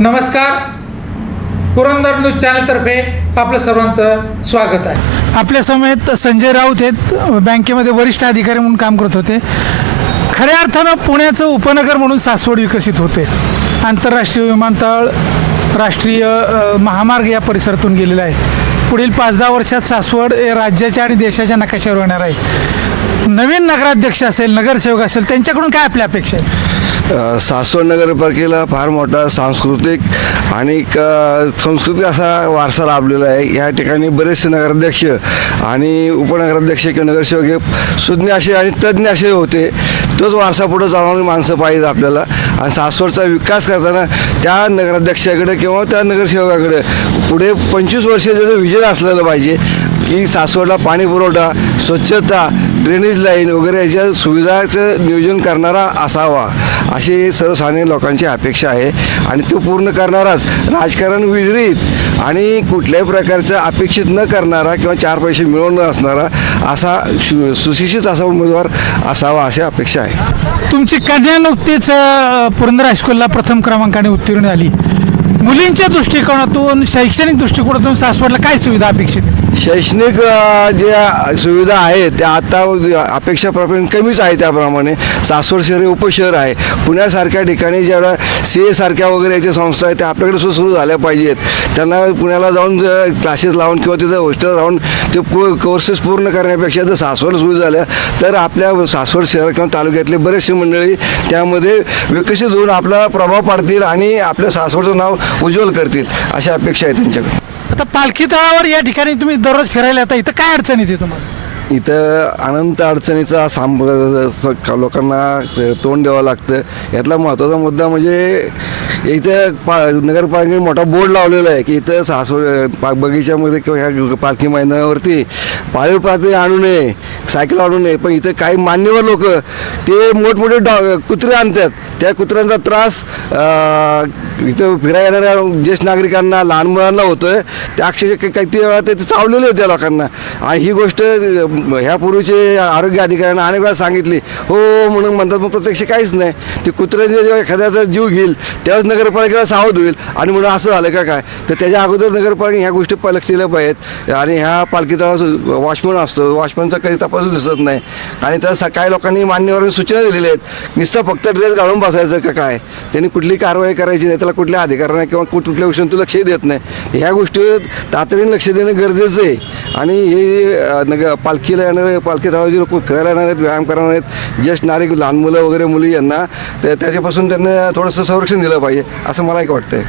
नमस्कार. पुरंदर न्यूज चॅनलतर्फे आपलं सर्वांचं स्वागत आहे. आपल्या समेत संजय राऊत हे बँकेमध्ये वरिष्ठ अधिकारी म्हणून काम करत होते. खऱ्या अर्थानं पुण्याचं उपनगर म्हणून सासवड विकसित होते. आंतरराष्ट्रीय विमानतळ राष्ट्रीय महामार्ग या परिसरातून गेलेला आहे. पुढील पाच दहा वर्षात सासवड हे राज्याच्या आणि देशाच्या नकाशावर येणार आहे. नवीन नगराध्यक्ष असेल नगरसेवक असेल त्यांच्याकडून काय आपल्या अपेक्षा आहे सासवड नगरपालिकेला फार मोठा सांस्कृतिक आणि क- असा वारसा लाभलेला आहे. या ठिकाणी बरेचसे नगराध्यक्ष आणि उपनगराध्यक्ष किंवा नगरसेवक हे सुज्ञ असे आणि तज्ज्ञ असे होते. तोच वारसा पुढे जाणारी माणसं पाहिजे आपल्याला. आणि सासवडचा विकास करताना त्या नगराध्यक्षाकडे किंवा त्या नगरसेवकाकडे पुढे पंचवीस वर्ष त्याचं विजन असलेलं पाहिजे की सासवडला पाणी पुरवठा स्वच्छता ड्रेनेज लाईन वगैरे याच्या सुविधाचं नियोजन करणारा असावा अशी सर्वसामान्य लोकांची अपेक्षा आहे. आणि तो पूर्ण करणाराच राजकारण विजरीत आणि कुठल्याही प्रकारचं अपेक्षित न करणारा किंवा चार पैसे मिळवून न असणारा असा सु सुशिक्षित असा उमेदवार असावा अशी अपेक्षा आहे. तुमची कन्या नुकतीच पुरंदर हायस्कूलला प्रथम क्रमांकाने उत्तीर्ण झाली. मुलींच्या दृष्टिकोनातून शैक्षणिक दृष्टिकोनातून सासवडला काय सुविधा अपेक्षित आहे शैक्षणिक ज्या सुविधा आहेत त्या आता अपेक्षाप्रमाणे कमीच आहे त्याप्रमाणे. सासवड शहर हे उपशहर आहे. पुण्यासारख्या ठिकाणी ज्या सी ए सारख्या वगैरे याच्या संस्था आहेत त्या आपल्याकडे सुरू सुरू झाल्या पाहिजेत. त्यांना पुण्याला जाऊन क्लासेस लावून किंवा तिथं हॉस्टेल राहून ते कोर्सेस पूर्ण करण्यापेक्षा जर सासवड सुरू झाल्या तर आपल्या सासवड शहर किंवा तालुक्यातले बरेचसे मंडळी त्यामध्ये विकसित होऊन आपला प्रभाव पाडतील आणि आपल्या सासवडचं नाव उज्ज्वल करतील अशा अपेक्षा आहे त्यांच्याकडे. आता पालखी तळावर या ठिकाणी तुम्ही दररोज फिरायला येता इथं काय अडचण येते तुम्हाला? इथं अनंत अडचणीचा साम लोकांना तोंड द्यावं लागतं. यातला महत्त्वाचा मुद्दा म्हणजे इथं पा नगरपालिकेने मोठा बोर्ड लावलेला आहे की इथं सासव पा बगीच्यामध्ये किंवा ह्या पालखी मैदानावरती पाळीव प्राणी आणू नये सायकल आणू नये पण इथं काही मान्यवर लोक ते मोठमोठे डॉ कुत्रे आणतात. त्या कुत्र्यांचा त्रास इथं फिरायला येणाऱ्या ज्येष्ठ नागरिकांना लहान मुलांना होतोय. त्या अक्षरशः काही ते वेळा ते चावलेले होते लोकांना. आणि ही गोष्ट ह्यापूर्वीचे आरोग्य अधिकाऱ्यांना अनेक वेळा सांगितली हो म्हणून म्हणतात मग प्रत्यक्ष काहीच नाही. ते कुत्र्याने जेव्हा एखाद्याचा जीव घेईल त्यावेळेस नगरपालिकेला सावध होईल. आणि म्हणून असं झालं का काय? तर त्याच्या अगोदर नगरपालिका ह्या गोष्टी लक्ष दिल्या पाहिजेत. आणि ह्या पालखीचा वॉचमन असतो. वॉचमनचा काही तपास दिसत नाही. आणि त्या सकाळी काही लोकांनी मान्यवरांनी सूचना दिलेल्या आहेत नुसतं फक्त ड्रेस घालून बसायचं का काय? त्यांनी कुठली कारवाई करायची नाही त्याला कुठल्या अधिकाऱ्यांना किंवा कुठल्या कुठल्या तू लक्ष देत नाही. ह्या गोष्टीवर तातडीने लक्ष देणं गरजेचं आहे. आणि हे नग पालखीला येणारे पालखी तळावर लोक फिरायला येणार आहेत व्यायाम करणार आहेत. ज्येष्ठ नागरिक लहान मुलं वगैरे मुली यांना त्याच्यापासून त्यांना थोडंसं संरक्षण दिलं पाहिजे असं मला एक वाटतंय.